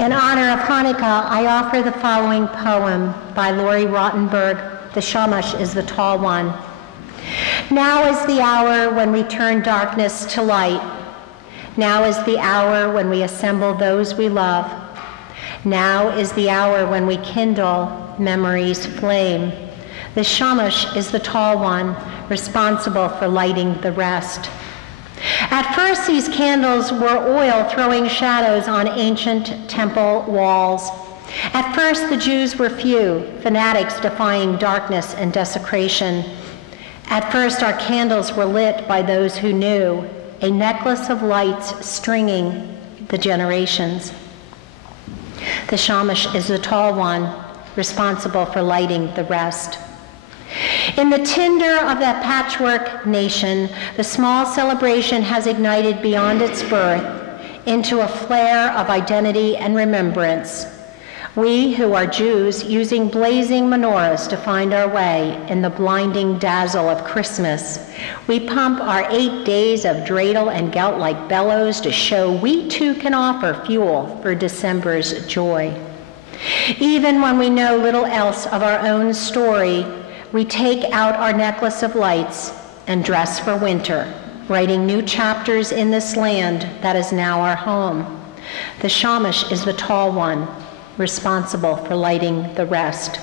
In honor of Hanukkah, I offer the following poem by Lori Rottenberg, "The Shamash is the Tall One." Now is the hour when we turn darkness to light. Now is the hour when we assemble those we love. Now is the hour when we kindle memory's flame. The Shamash is the tall one, responsible for lighting the rest. At first, these candles were oil throwing shadows on ancient temple walls. At first, the Jews were few, fanatics defying darkness and desecration. At first, our candles were lit by those who knew, a necklace of lights stringing the generations. The Shamash is the tall one, responsible for lighting the rest. In the tinder of that patchwork nation, the small celebration has ignited beyond its birth into a flare of identity and remembrance. We who are Jews, using blazing menorahs to find our way in the blinding dazzle of Christmas, we pump our 8 days of dreidel and gout-like bellows to show we too can offer fuel for December's joy. Even when we know little else of our own story, we take out our necklace of lights and dress for winter, writing new chapters in this land that is now our home. The Shamash is the tall one, responsible for lighting the rest.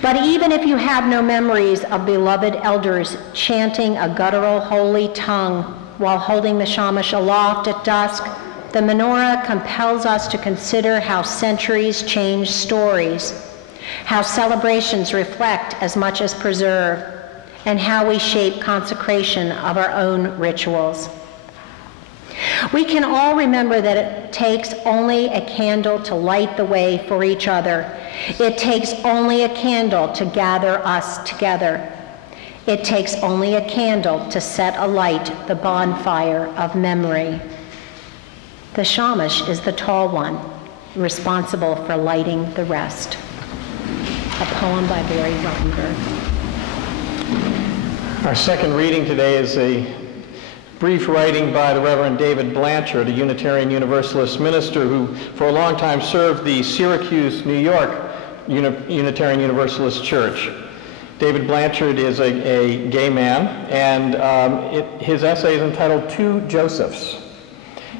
But even if you have no memories of beloved elders chanting a guttural holy tongue while holding the Shamash aloft at dusk, the menorah compels us to consider how centuries change stories, how celebrations reflect as much as preserve, and how we shape consecration of our own rituals. We can all remember that it takes only a candle to light the way for each other. It takes only a candle to gather us together. It takes only a candle to set alight the bonfire of memory. The Shamash is the tall one, responsible for lighting the rest. A poem by Lori Rottenberg. Our second reading today is a brief writing by the Reverend David Blanchard, a Unitarian Universalist minister who for a long time served the Syracuse, New York Unitarian Universalist Church. David Blanchard is a gay man, and his essay is entitled Two Josephs.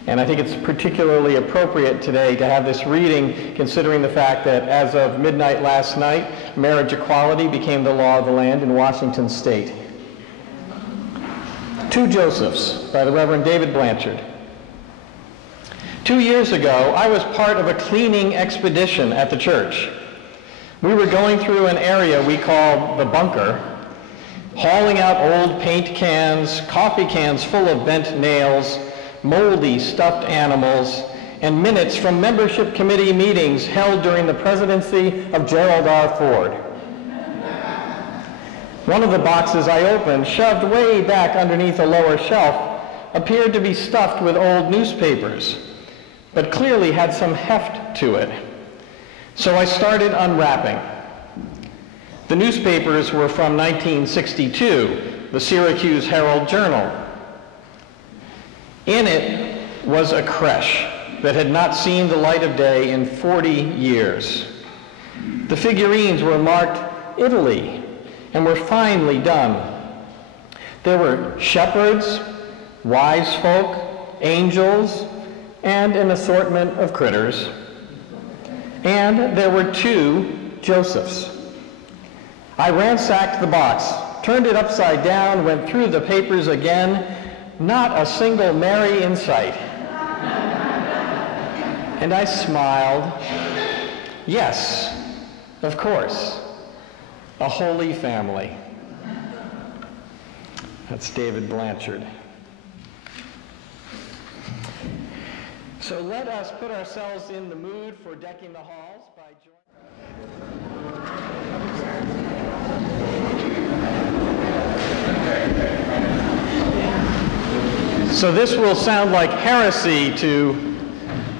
And I think it's particularly appropriate today to have this reading, considering the fact that as of midnight last night, marriage equality became the law of the land in Washington state. Two Josephs by the Reverend David Blanchard. 2 years ago, I was part of a cleaning expedition at the church. We were going through an area we called the bunker, hauling out old paint cans, coffee cans full of bent nails, moldy stuffed animals, and minutes from membership committee meetings held during the presidency of Gerald R. Ford. One of the boxes I opened, shoved way back underneath a lower shelf, appeared to be stuffed with old newspapers, but clearly had some heft to it. So I started unwrapping. The newspapers were from 1962, the Syracuse Herald-Journal. In it was a creche that had not seen the light of day in 40 years. The figurines were marked Italy and were finely done. There were shepherds, wise folk, angels, and an assortment of critters. And there were two Josephs. I ransacked the box, turned it upside down, went through the papers again. Not a single Mary in sight. And I smiled. Yes, of course, a holy family. That's David Blanchard. So let us put ourselves in the mood for decking the halls by So this will sound like heresy to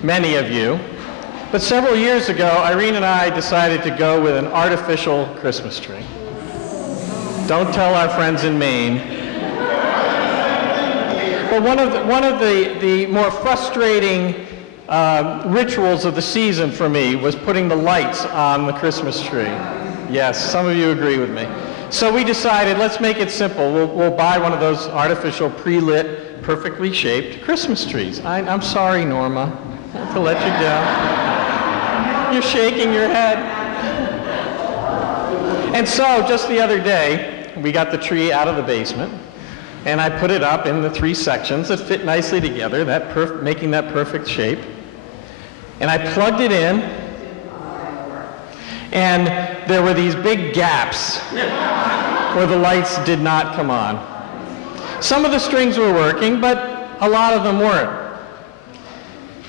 many of you, but several years ago, Irene and I decided to go with an artificial Christmas tree. Don't tell our friends in Maine. But one of the more frustrating rituals of the season for me was putting the lights on the Christmas tree. Yes, some of you agree with me. So we decided, let's make it simple. We'll buy one of those artificial, pre-lit, perfectly shaped Christmas trees. I'm sorry, Norma, I have to let you down. You're shaking your head. And so just the other day, we got the tree out of the basement, and I put it up in the 3 sections that fit nicely together, making that perfect shape. And I plugged it in, and there were these big gaps where the lights did not come on. Some of the strings were working, but a lot of them weren't.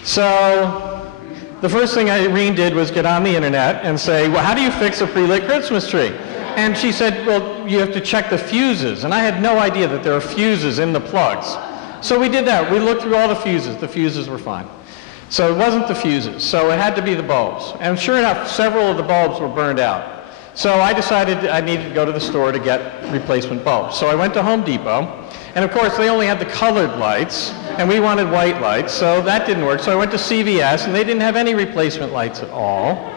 So the first thing Irene did was get on the internet and say, well, how do you fix a pre-lit Christmas tree? And she said, well, you have to check the fuses. And I had no idea that there are fuses in the plugs. So we did that. We looked through all the fuses. The fuses were fine. So it wasn't the fuses. So it had to be the bulbs. And sure enough, several of the bulbs were burned out. So I decided I needed to go to the store to get replacement bulbs. So I went to Home Depot. And of course, they only had the colored lights. And we wanted white lights. So that didn't work. So I went to CVS, and they didn't have any replacement lights at all.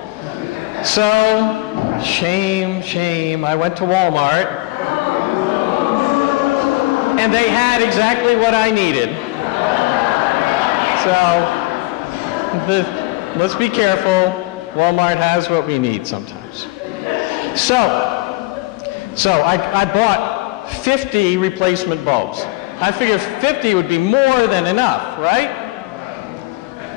So, shame, shame, I went to Walmart, and they had exactly what I needed. So, let's be careful. Walmart has what we need sometimes. So I bought 50 replacement bulbs. I figured 50 would be more than enough, right?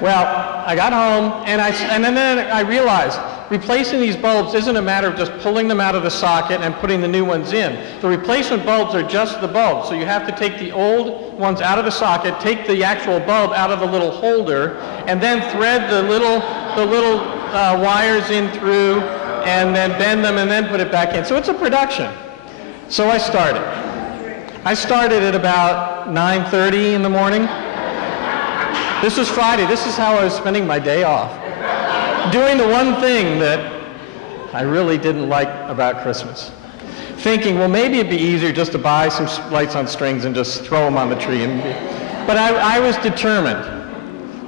Well, I got home, and then I realized replacing these bulbs isn't a matter of just pulling them out of the socket and putting the new ones in. The replacement bulbs are just the bulbs, so you have to take the old ones out of the socket, take the actual bulb out of the little holder, and then thread the little wires in through, and then bend them, and then put it back in. So it's a production. So I started. I started at about 9:30 in the morning. This was Friday. This is how I was spending my day off. Doing the one thing that I really didn't like about Christmas. Thinking, well, maybe it'd be easier just to buy some lights on strings and just throw them on the tree. But I was determined.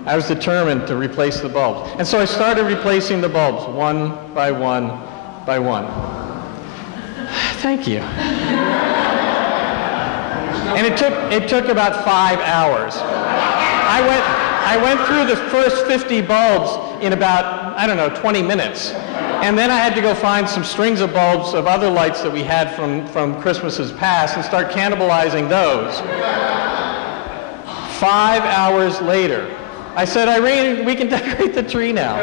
I was determined to replace the bulbs. And so I started replacing the bulbs one by one by one. Thank you. And it took about 5 hours. I went through the first 50 bulbs in about, 20 minutes. And then I had to go find some strings of bulbs of other lights that we had from Christmases past and start cannibalizing those. 5 hours later, I said, Irene, we can decorate the tree now.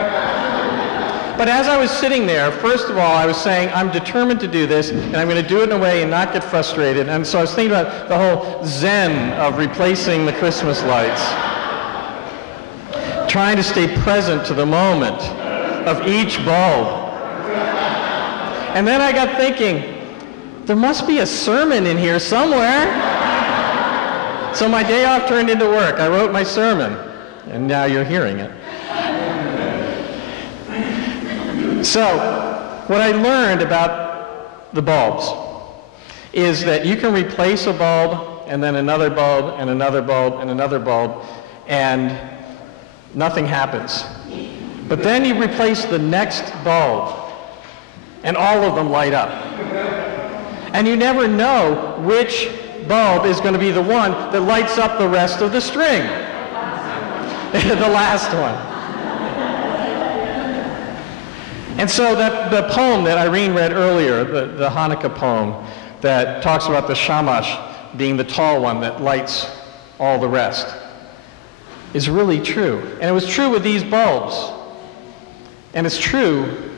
But as I was sitting there, first of all, I was saying, I'm determined to do this, and I'm going to do it in a way and not get frustrated. And so I was thinking about the whole zen of replacing the Christmas lights. Trying to stay present to the moment of each bulb. And then I got thinking, there must be a sermon in here somewhere. So my day off turned into work. I wrote my sermon, and now you're hearing it. So, what I learned about the bulbs is that you can replace a bulb, and then another bulb, and another bulb, and another bulb, and nothing happens. But then you replace the next bulb, and all of them light up. And you never know which bulb is going to be the one that lights up the rest of the string. The last one. And so the poem that Irene read earlier, the Hanukkah poem that talks about the shamash being the tall one that lights all the rest, is really true. And it was true with these bulbs. And it's true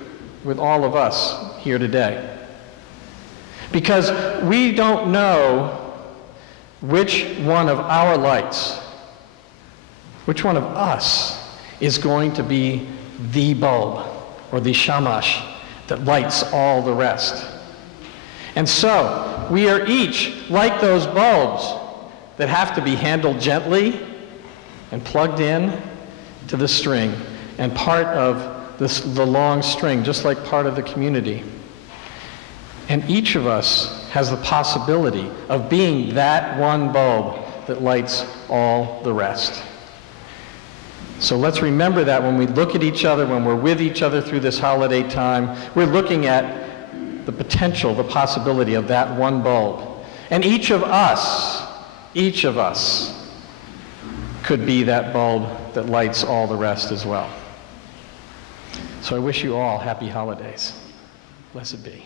with all of us here today. Because we don't know which one of our lights, which one of us is going to be the bulb or the shamash that lights all the rest. And so we are each like those bulbs that have to be handled gently and plugged in to the string and part of the long string, just like part of the community. And each of us has the possibility of being that one bulb that lights all the rest. So let's remember that when we look at each other, when we're with each other through this holiday time, we're looking at the potential, the possibility of that one bulb. And each of us could be that bulb that lights all the rest as well. So I wish you all happy holidays. Blessed be.